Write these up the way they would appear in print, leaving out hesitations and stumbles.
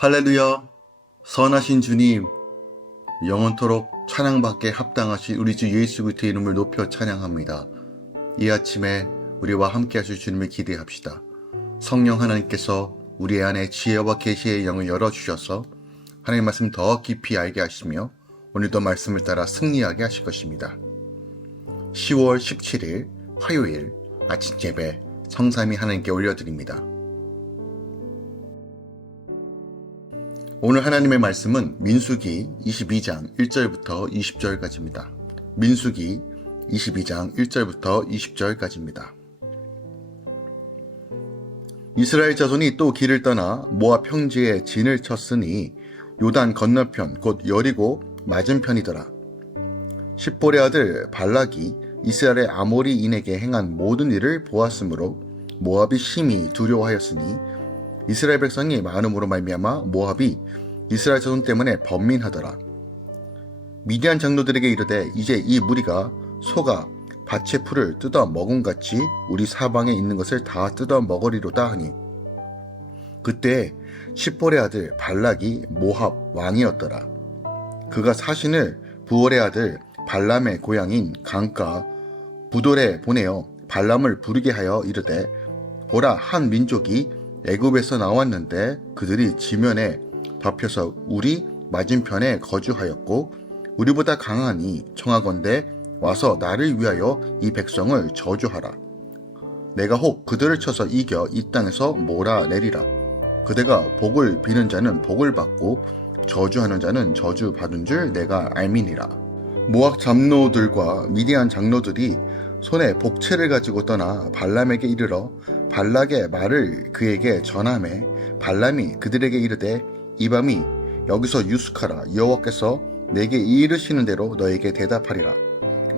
할렐루야. 선하신 주님, 영원토록 찬양받게 합당하신 우리 주 예수 그리스도의 이름을 높여 찬양합니다. 이 아침에 우리와 함께 하실 주님을 기대합시다. 성령 하나님께서 우리 안에 지혜와 계시의 영을 열어주셔서 하나님의 말씀 더 깊이 알게 하시며 오늘도 말씀을 따라 승리하게 하실 것입니다. 10월 17일 화요일 아침 예배 성삼위 하나님께 올려드립니다. 오늘 하나님의 말씀은 민수기 22장 1절부터 20절까지입니다. 민수기 22장 1절부터 20절까지입니다. 이스라엘 자손이 또 길을 떠나 모압 평지에 진을 쳤으니 요단 건너편 곧 여리고 맞은편이더라. 십볼의 아들 발락이 이스라엘의 아모리인에게 행한 모든 일을 보았으므로 모압이 심히 두려워하였으니 이스라엘 백성이 많음으로 말미암아 모압이 이스라엘 자손 때문에 번민하더라. 미디안 장로들에게 이르되 이제 이 무리가 소가 밭의 풀을 뜯어 먹음같이 우리 사방에 있는 것을 다 뜯어 먹으리로다 하니 그때 십볼의 아들 발락이 모압 왕이었더라. 그가 사신을 부올의 아들 발람의 고향인 강가 부돌에 보내어 발람을 부르게 하여 이르되 보라, 한 민족이 애굽에서 나왔는데 그들이 지면에 덮여서 우리 맞은편에 거주하였고 우리보다 강하니 청하건대 와서 나를 위하여 이 백성을 저주하라. 내가 혹 그들을 쳐서 이겨 이 땅에서 몰아내리라. 그대가 복을 비는 자는 복을 받고 저주하는 자는 저주 받은 줄 내가 알미니라. 모압 장로들과 미디안 장로들이 손에 복채를 가지고 떠나 발람에게 이르러 발락의 말을 그에게 전하매 발람이 그들에게 이르되 이 밤이 여기서 유숙하라. 여호와께서 내게 이르시는 대로 너에게 대답하리라.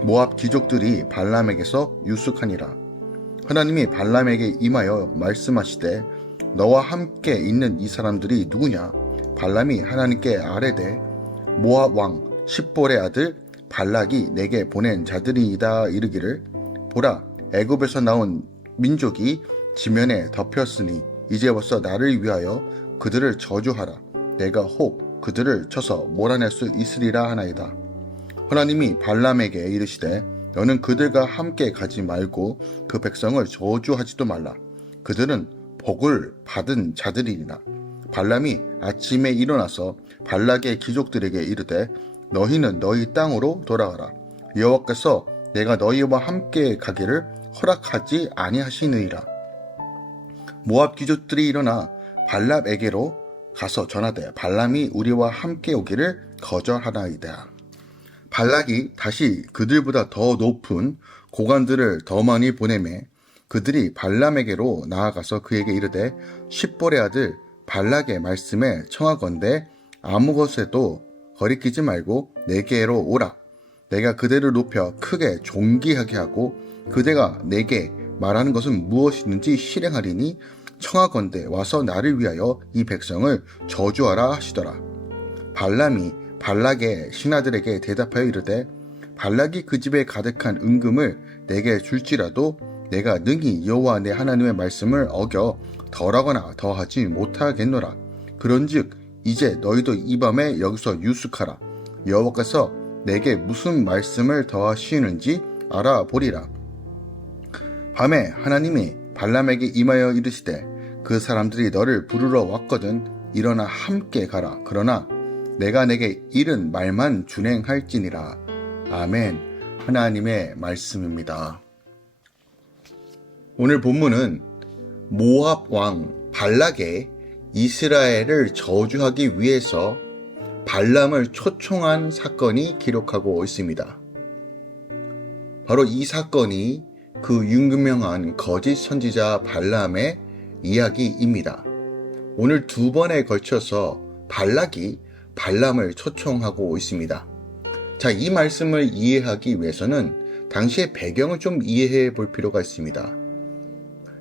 모압 귀족들이 발람에게서 유숙하니라. 하나님이 발람에게 임하여 말씀하시되 너와 함께 있는 이 사람들이 누구냐? 발람이 하나님께 아뢰되 모압 왕 십볼의 아들 발락이 내게 보낸 자들이다 이르기를 보라, 애굽에서 나온 민족이 지면에 덮였으니 이제 벌써 나를 위하여 그들을 저주하라. 내가 혹 그들을 쳐서 몰아낼 수 있으리라 하나이다. 하나님이 발람에게 이르시되 너는 그들과 함께 가지 말고 그 백성을 저주하지도 말라. 그들은 복을 받은 자들이니라. 발람이 아침에 일어나서 발락의 귀족들에게 이르되 너희는 너희 땅으로 돌아가라. 여호와께서 내가 너희와 함께 가기를 허락하지 아니하시느니라. 모압 귀족들이 일어나 발람에게로 가서 전하되 발람이 우리와 함께 오기를 거절하나이다. 발락이 다시 그들보다 더 높은 고관들을 더 많이 보내매 그들이 발람에게로 나아가서 그에게 이르되 십볼의 아들 발락의 말씀에 청하건대 아무 것에도 거리끼지 말고 내게로 오라. 내가 그대를 높여 크게 존귀하게 하고 그대가 내게 말하는 것은 무엇이든지 실행하리니 청하건대 와서 나를 위하여 이 백성을 저주하라 하시더라. 발람이 발락의 신하들에게 대답하여 이르되 발락이 그 집에 가득한 은금을 내게 줄지라도 내가 능히 여호와 내 하나님의 말씀을 어겨 덜하거나 더하지 못하겠노라. 그런즉 이제 너희도 이 밤에 여기서 유숙하라. 여호와께서 내게 무슨 말씀을 더하시는지 알아보리라. 밤에 하나님이 발람에게 임하여 이르시되 그 사람들이 너를 부르러 왔거든 일어나 함께 가라. 그러나 내가 내게 이른 말만 준행할지니라. 아멘. 하나님의 말씀입니다. 오늘 본문은 모압 왕 발락의 이스라엘을 저주하기 위해서 발람을 초청한 사건이 기록하고 있습니다. 바로 이 사건이 그 유명한 거짓 선지자 발람의 이야기입니다. 오늘 두 번에 걸쳐서 발락이 발람을 초청하고 있습니다. 자, 이 말씀을 이해하기 위해서는 당시의 배경을 좀 이해해 볼 필요가 있습니다.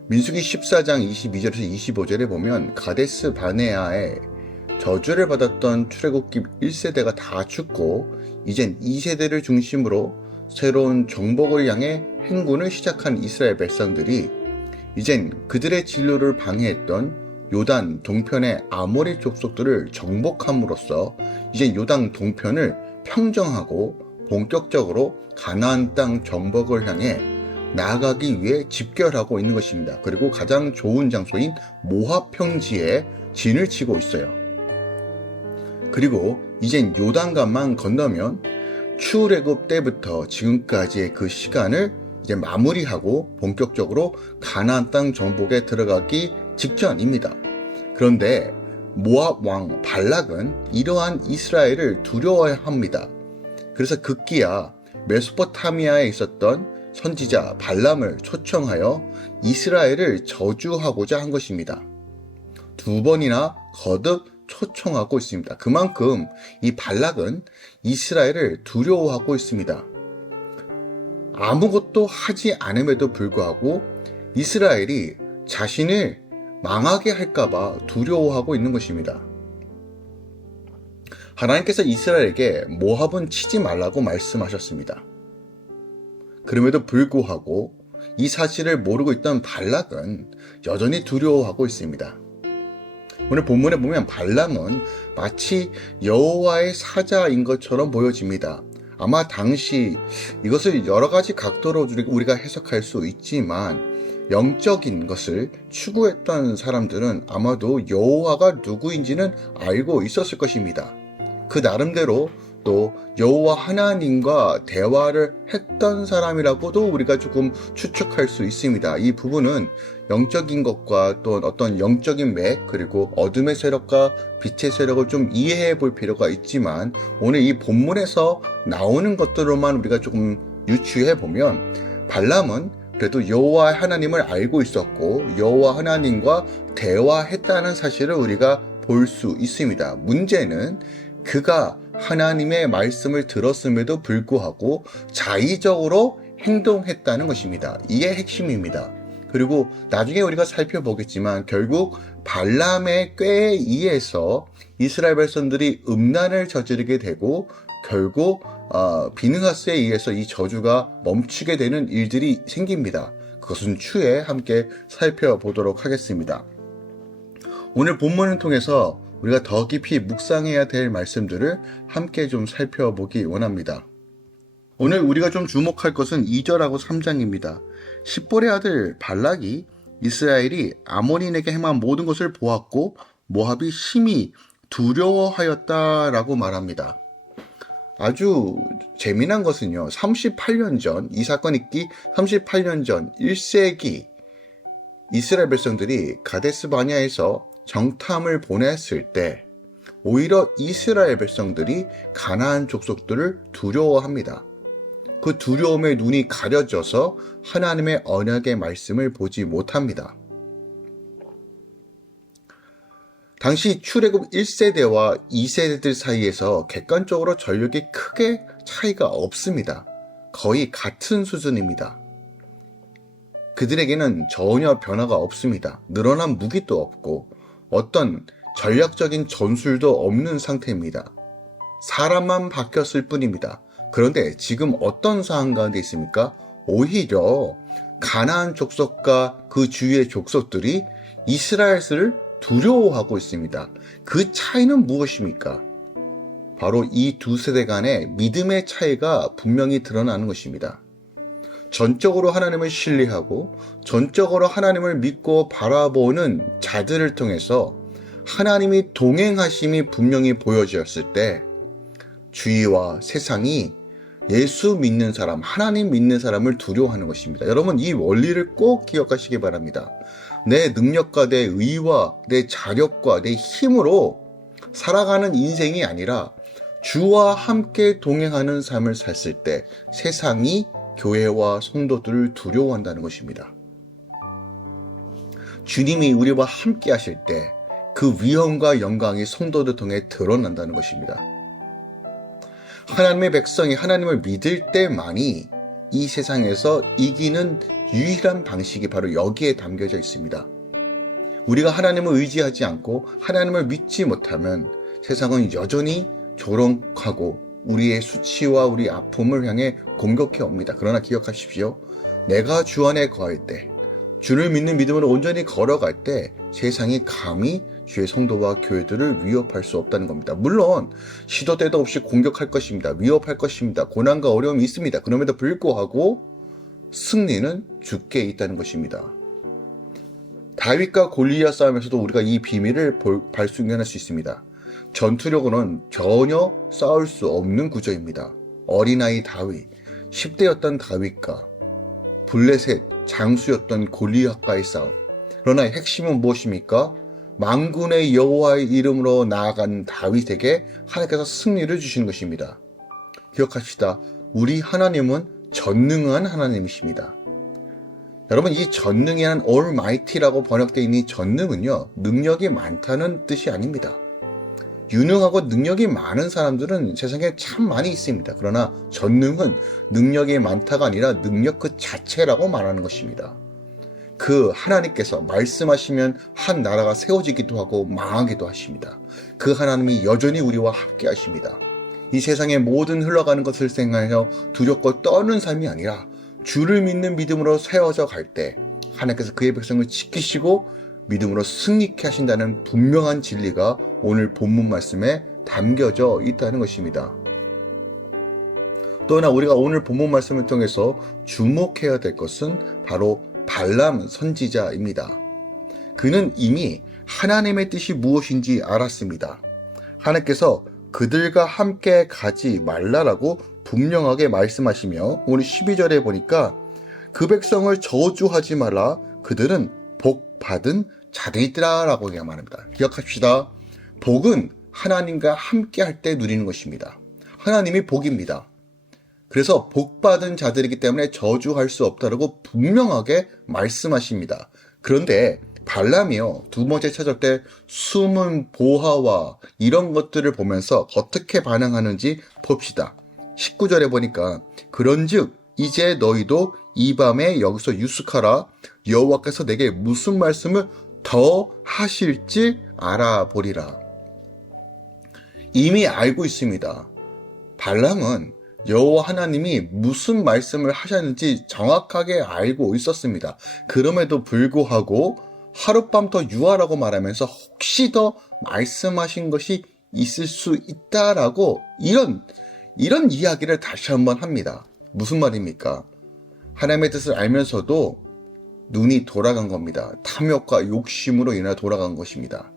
민수기 14장 22절에서 25절에 보면 가데스 바네아에 저주를 받았던 출애굽기 1세대가 다 죽고 이젠 2세대를 중심으로 새로운 정복을 향해 행군을 시작한 이스라엘 백성들이 이젠 그들의 진로를 방해했던 요단 동편의 아모리 족속들을 정복함으로써 이제 요단 동편을 평정하고 본격적으로 가나안 땅 정복을 향해 나아가기 위해 집결하고 있는 것입니다. 그리고 가장 좋은 장소인 모압 평지에 진을 치고 있어요. 그리고 이젠 요단강만 건너면 출애굽 때부터 지금까지의 그 시간을 이제 마무리하고 본격적으로 가나안 땅 정복에 들어가기 직전입니다. 그런데 모압 왕 발락은 이러한 이스라엘을 두려워합니다. 그래서 급기야 메소포타미아에 있었던 선지자 발람을 초청하여 이스라엘을 저주하고자 한 것입니다. 2번이나 거듭 초청하고 있습니다. 그만큼 이 발락은 이스라엘을 두려워하고 있습니다. 아무것도 하지 않음에도 불구하고 이스라엘이 자신을 망하게 할까봐 두려워하고 있는 것입니다. 하나님께서 이스라엘에게 모압은 치지 말라고 말씀하셨습니다. 그럼에도 불구하고 이 사실을 모르고 있던 발락은 여전히 두려워하고 있습니다. 오늘 본문에 보면 발람은 마치 여호와의 사자인 것처럼 보여집니다. 아마 당시 이것을 여러 가지 각도로 우리가 해석할 수 있지만 영적인 것을 추구했던 사람들은 아마도 여호와가 누구인지는 알고 있었을 것입니다. 그 나름대로 또 여호와 하나님과 대화를 했던 사람이라고도 우리가 조금 추측할 수 있습니다. 이 부분은 영적인 것과 또 어떤 영적인 맥 그리고 어둠의 세력과 빛의 세력을 좀 이해해 볼 필요가 있지만 오늘 이 본문에서 나오는 것들로만 우리가 조금 유추해 보면 발람은 그래도 여호와 하나님을 알고 있었고 여호와 하나님과 대화했다는 사실을 우리가 볼 수 있습니다. 문제는 그가 하나님의 말씀을 들었음에도 불구하고 자의적으로 행동했다는 것입니다. 이게 핵심입니다. 그리고 나중에 우리가 살펴보겠지만 결국 발람의 꾀에 의해서 이스라엘 백성들이 음란을 저지르게 되고 결국 비느하스에 의해서 이 저주가 멈추게 되는 일들이 생깁니다. 그것은 추후에 함께 살펴보도록 하겠습니다. 오늘 본문을 통해서 우리가 더 깊이 묵상해야 될 말씀들을 함께 좀 살펴보기 원합니다. 오늘 우리가 좀 주목할 것은 2절하고 3장입니다. 십볼의 아들 발락이 이스라엘이 아몬인에게 행한 모든 것을 보았고 모압이 심히 두려워하였다라고 말합니다. 아주 재미난 것은요. 38년 전, 이 사건이 있기 38년 전 1세기 이스라엘 백성들이 가데스 바냐에서 정탐을 보냈을 때 오히려 이스라엘 백성들이 가나안 족속들을 두려워합니다. 그 두려움에 눈이 가려져서 하나님의 언약의 말씀을 보지 못합니다. 당시 출애굽 1세대와 2세대들 사이에서 객관적으로 전력이 크게 차이가 없습니다. 거의 같은 수준입니다. 그들에게는 전혀 변화가 없습니다. 늘어난 무기도 없고 어떤 전략적인 전술도 없는 상태입니다. 사람만 바뀌었을 뿐입니다. 그런데 지금 어떤 상황 가운데 있습니까? 오히려 가나안 족속과 그 주위의 족속들이 이스라엘을 두려워하고 있습니다. 그 차이는 무엇입니까? 바로 이 두 세대 간의 믿음의 차이가 분명히 드러나는 것입니다. 전적으로 하나님을 신뢰하고 전적으로 하나님을 믿고 바라보는 자들을 통해서 하나님이 동행하심이 분명히 보여졌을 때 주위와 세상이 예수 믿는 사람, 하나님 믿는 사람을 두려워하는 것입니다. 여러분 이 원리를 꼭 기억하시기 바랍니다. 내 능력과 내 의와 내 자력과 내 힘으로 살아가는 인생이 아니라 주와 함께 동행하는 삶을 샀을 때 세상이 교회와 성도들을 두려워한다는 것입니다. 주님이 우리와 함께 하실 때 그 위엄과 영광이 성도들 통해 드러난다는 것입니다. 하나님의 백성이 하나님을 믿을 때만이 이 세상에서 이기는 유일한 방식이 바로 여기에 담겨져 있습니다. 우리가 하나님을 의지하지 않고 하나님을 믿지 못하면 세상은 여전히 조롱하고 우리의 수치와 우리 아픔을 향해 공격해 옵니다. 그러나 기억하십시오. 내가 주 안에 거할 때 주를 믿는 믿음으로 온전히 걸어갈 때 세상이 감히 주의 성도와 교회들을 위협할 수 없다는 겁니다. 물론 시도 때도 없이 공격할 것입니다. 위협할 것입니다. 고난과 어려움이 있습니다. 그럼에도 불구하고 승리는 주께 있다는 것입니다. 다윗과 골리앗 싸움에서도 우리가 이 비밀을 발견할 수 있습니다. 전투력으로는 전혀 싸울 수 없는 구조입니다. 어린아이 다윗, 10대였던 다윗과 블레셋 장수였던 골리앗과의 싸움. 그러나 핵심은 무엇입니까? 만군의 여호와의 이름으로 나아간 다윗에게 하나님께서 승리를 주신 것입니다. 기억합시다. 우리 하나님은 전능한 하나님이십니다. 여러분, 이 전능이란 almighty라고 번역되어 있는 이 전능은요, 능력이 많다는 뜻이 아닙니다. 유능하고 능력이 많은 사람들은 세상에 참 많이 있습니다. 그러나 전능은 능력이 많다가 아니라 능력 그 자체라고 말하는 것입니다. 그 하나님께서 말씀하시면 한 나라가 세워지기도 하고 망하기도 하십니다. 그 하나님이 여전히 우리와 함께 하십니다. 이 세상의 모든 흘러가는 것을 생각하여 두렵고 떠는 삶이 아니라 주를 믿는 믿음으로 세워져 갈 때 하나님께서 그의 백성을 지키시고 믿음으로 승리케 하신다는 분명한 진리가 오늘 본문 말씀에 담겨져 있다는 것입니다. 또한 우리가 오늘 본문 말씀을 통해서 주목해야 될 것은 바로 발람 선지자입니다. 그는 이미 하나님의 뜻이 무엇인지 알았습니다. 하나님께서 그들과 함께 가지 말라라고 분명하게 말씀하시며 오늘 12절에 보니까 그 백성을 저주하지 말라, 그들은 복 받은 자들이더라 라고 말합니다. 기억합시다. 복은 하나님과 함께 할 때 누리는 것입니다. 하나님이 복입니다. 그래서 복 받은 자들이기 때문에 저주할 수 없다라고 분명하게 말씀하십니다. 그런데 발람이요, 두 번째 찾을 때 숨은 보화와 이런 것들을 보면서 어떻게 반응하는지 봅시다. 19절에 보니까 그런즉 이제 너희도 이 밤에 여기서 유숙하라. 여호와께서 내게 무슨 말씀을 더 하실지 알아보리라. 이미 알고 있습니다. 발람은 여호와 하나님이 무슨 말씀을 하셨는지 정확하게 알고 있었습니다. 그럼에도 불구하고 하룻밤 더 유하라고 말하면서 혹시 더 말씀하신 것이 있을 수 있다라고 이런 이야기를 다시 한번 합니다. 무슨 말입니까? 하나님의 뜻을 알면서도 눈이 돌아간 겁니다. 탐욕과 욕심으로 인해 돌아간 것입니다.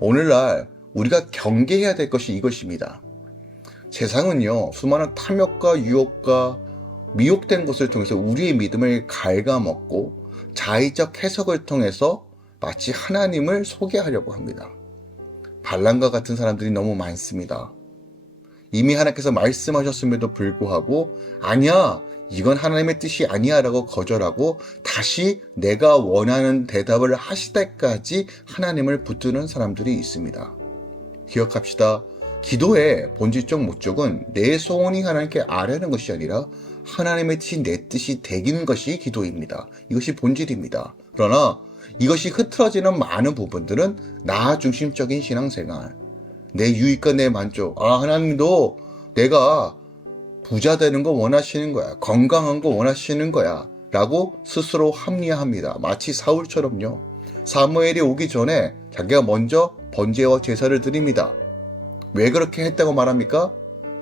오늘날 우리가 경계해야 될 것이 이것입니다. 세상은요, 수많은 탐욕과 유혹과 미혹된 것을 통해서 우리의 믿음을 갉아먹고 자의적 해석을 통해서 마치 하나님을 소개하려고 합니다. 발람과 같은 사람들이 너무 많습니다. 이미 하나님께서 말씀하셨음에도 불구하고 아니야, 이건 하나님의 뜻이 아니야 라고 거절하고 다시 내가 원하는 대답을 하실 때까지 하나님을 붙드는 사람들이 있습니다. 기억합시다. 기도의 본질적 목적은 내 소원이 하나님께 아뢰는 것이 아니라 하나님의 뜻이 내 뜻이 되기는 것이 기도입니다. 이것이 본질입니다. 그러나 이것이 흐트러지는 많은 부분들은 나 중심적인 신앙생활, 내 유익과 내 만족, 하나님도 내가 부자 되는 거 원하시는 거야, 건강한 거 원하시는 거야 라고 스스로 합리화합니다. 마치 사울처럼요. 사무엘이 오기 전에 자기가 먼저 번제와 제사를 드립니다. 왜 그렇게 했다고 말합니까?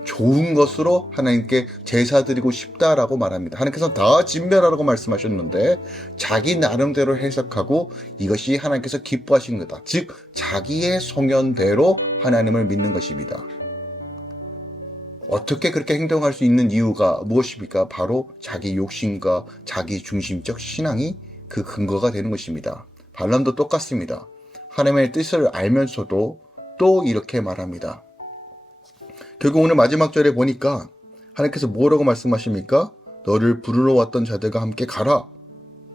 좋은 것으로 하나님께 제사 드리고 싶다라고 말합니다. 하나님께서 다 진멸하라고 말씀하셨는데 자기 나름대로 해석하고 이것이 하나님께서 기뻐하신 거다. 즉 자기의 성현대로 하나님을 믿는 것입니다. 어떻게 그렇게 행동할 수 있는 이유가 무엇입니까? 바로 자기 욕심과 자기 중심적 신앙이 그 근거가 되는 것입니다. 발람도 똑같습니다. 하나님의 뜻을 알면서도 또 이렇게 말합니다. 결국 오늘 마지막 절에 보니까 하나님께서 뭐라고 말씀하십니까? 너를 부르러 왔던 자들과 함께 가라.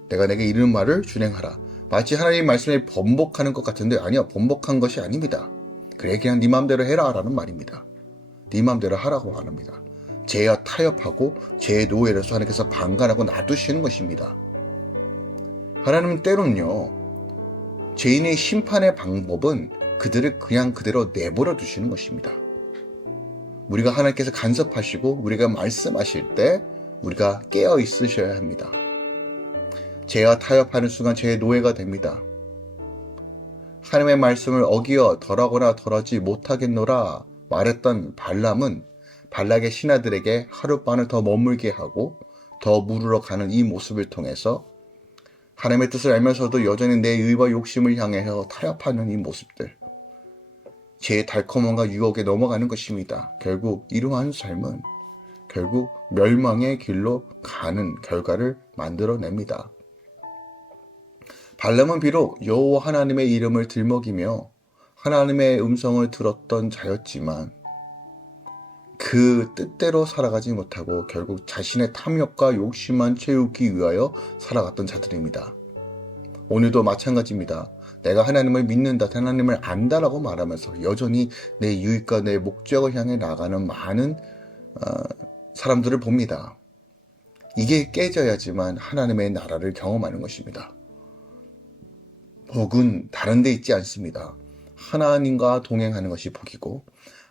내가 내게 이르는 말을 준행하라. 마치 하나님의 말씀을 번복하는 것 같은데 아니요, 번복한 것이 아닙니다. 그래, 그냥 네 마음대로 해라 라는 말입니다. 네 마음대로 하라고 합니다. 죄와 타협하고 죄의 노예로서 하나님께서 방관하고 놔두시는 것입니다. 하나님은 때로는요, 죄인의 심판의 방법은 그들을 그냥 그대로 내버려 두시는 것입니다. 우리가 하나님께서 간섭하시고 우리가 말씀하실 때 우리가 깨어 있으셔야 합니다. 죄와 타협하는 순간 죄의 노예가 됩니다. 하나님의 말씀을 어기어 덜하거나 덜하지 못하겠노라 말했던 발람은 발락의 신하들에게 하룻밤을 더 머물게 하고 더 물으러 가는 이 모습을 통해서 하나님의 뜻을 알면서도 여전히 내 의와 욕심을 향해서 타협하는 이 모습들, 죄의 달콤함과 유혹에 넘어가는 것입니다. 결국 이러한 삶은 결국 멸망의 길로 가는 결과를 만들어냅니다. 발람은 비록 여호와 하나님의 이름을 들먹이며 하나님의 음성을 들었던 자였지만 그 뜻대로 살아가지 못하고 결국 자신의 탐욕과 욕심만 채우기 위하여 살아갔던 자들입니다. 오늘도 마찬가지입니다. 내가 하나님을 믿는다, 하나님을 안다라고 말하면서 여전히 내 유익과 내 목적을 향해 나가는 많은 사람들을 봅니다. 이게 깨져야지만 하나님의 나라를 경험하는 것입니다. 복은 다른 데 있지 않습니다. 하나님과 동행하는 것이 복이고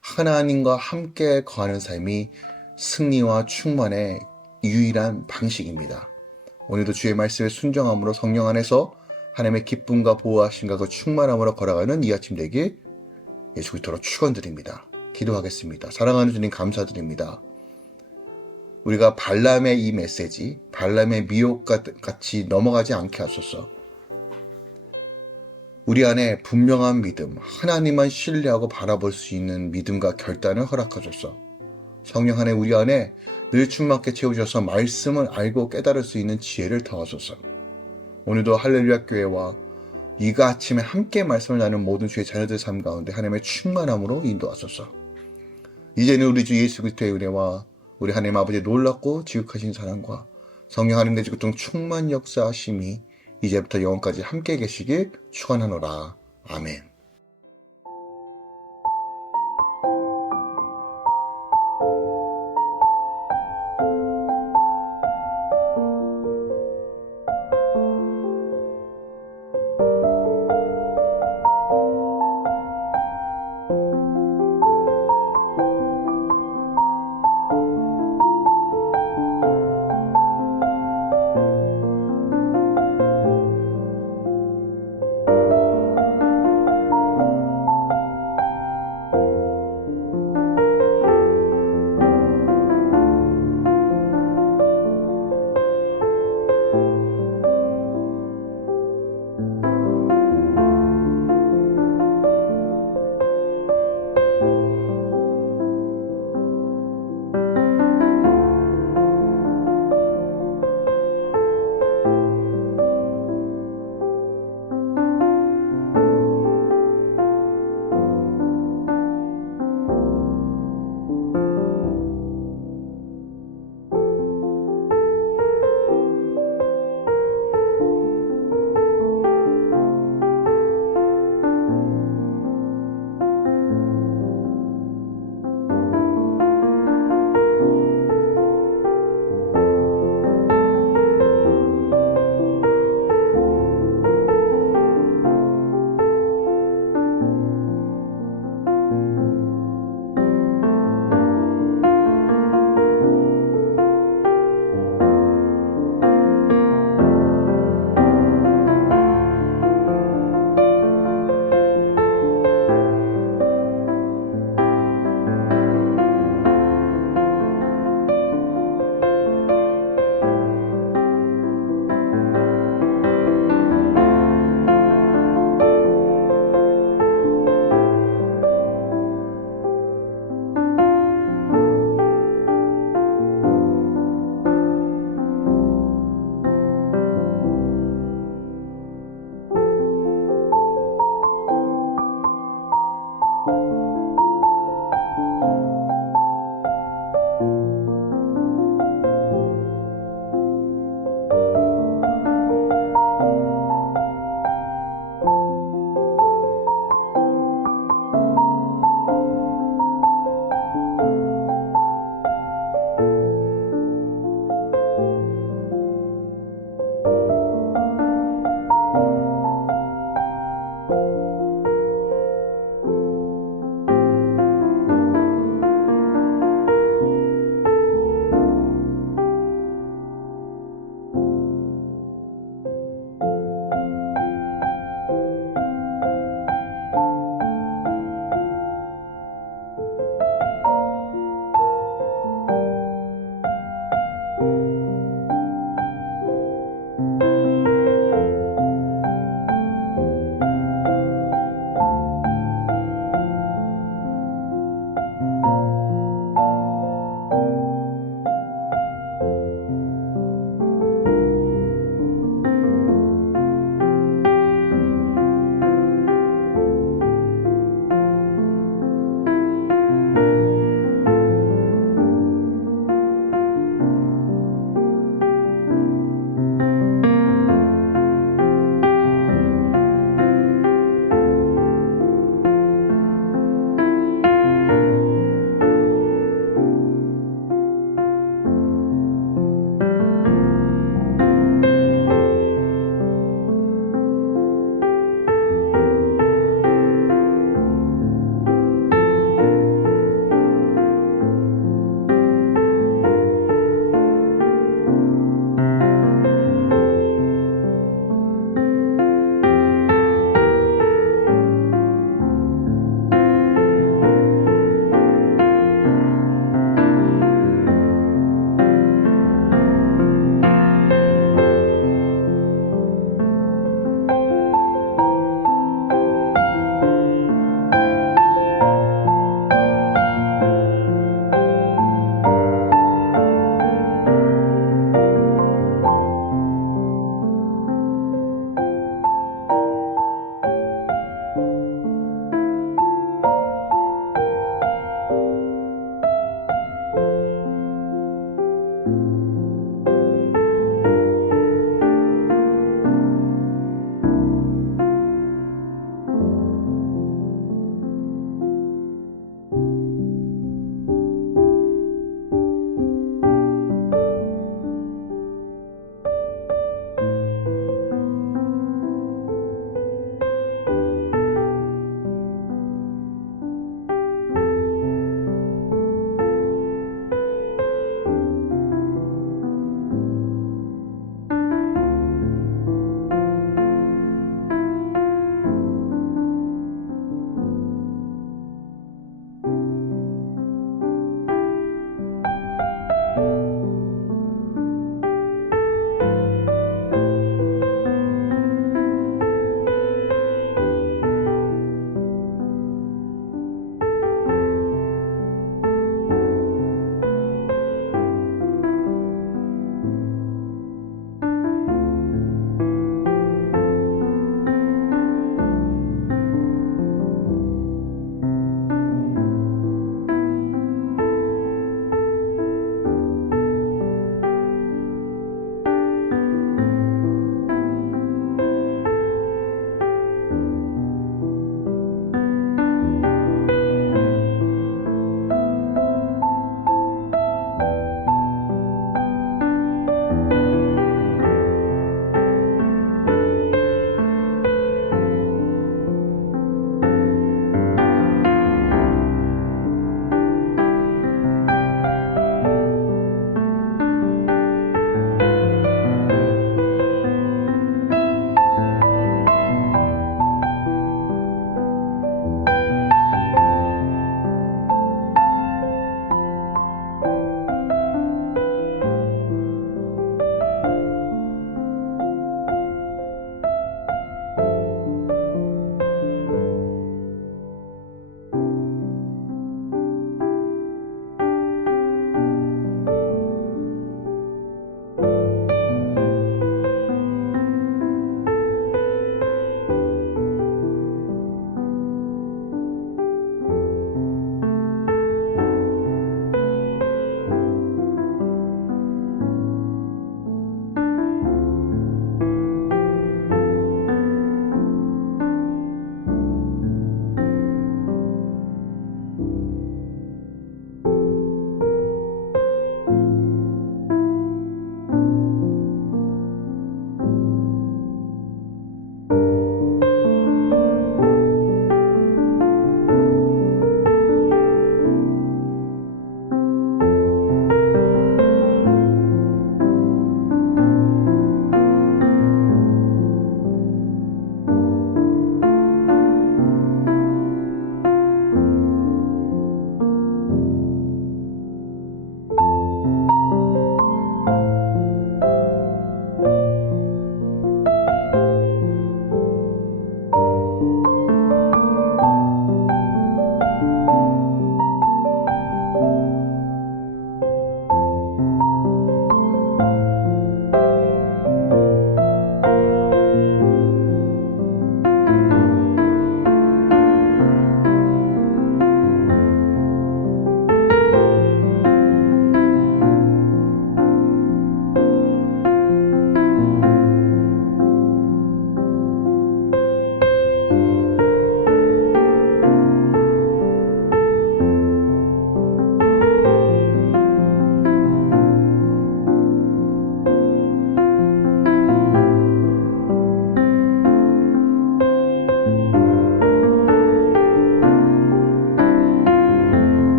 하나님과 함께 거하는 삶이 승리와 충만의 유일한 방식입니다. 오늘도 주의 말씀에 순종함으로 성령 안에서 하나님의 기쁨과 보호하심과 그 충만함으로 걸어가는 이 아침 되길 예수 그리스도로 축원드립니다. 기도하겠습니다. 사랑하는 주님 감사드립니다. 우리가 발람의 이 메시지, 발람의 미혹같이 넘어가지 않게 하소서. 우리 안에 분명한 믿음, 하나님만 신뢰하고 바라볼 수 있는 믿음과 결단을 허락하소서. 성령 안에 우리 안에 늘 충만케 채우셔서 말씀을 알고 깨달을 수 있는 지혜를 더하소서. 오늘도 할렐루야 교회와 이가 아침에 함께 말씀을 나누는 모든 주의 자녀들 삶 가운데 하나님의 충만함으로 인도하소서. 이제는 우리 주 예수 그리스도의 은혜와 우리 하나님 아버지의 놀랍고 지극하신 사랑과 성령 하나님 내 지극동 충만 역사하심이 이제부터 영원까지 함께 계시길 축원하노라. 아멘.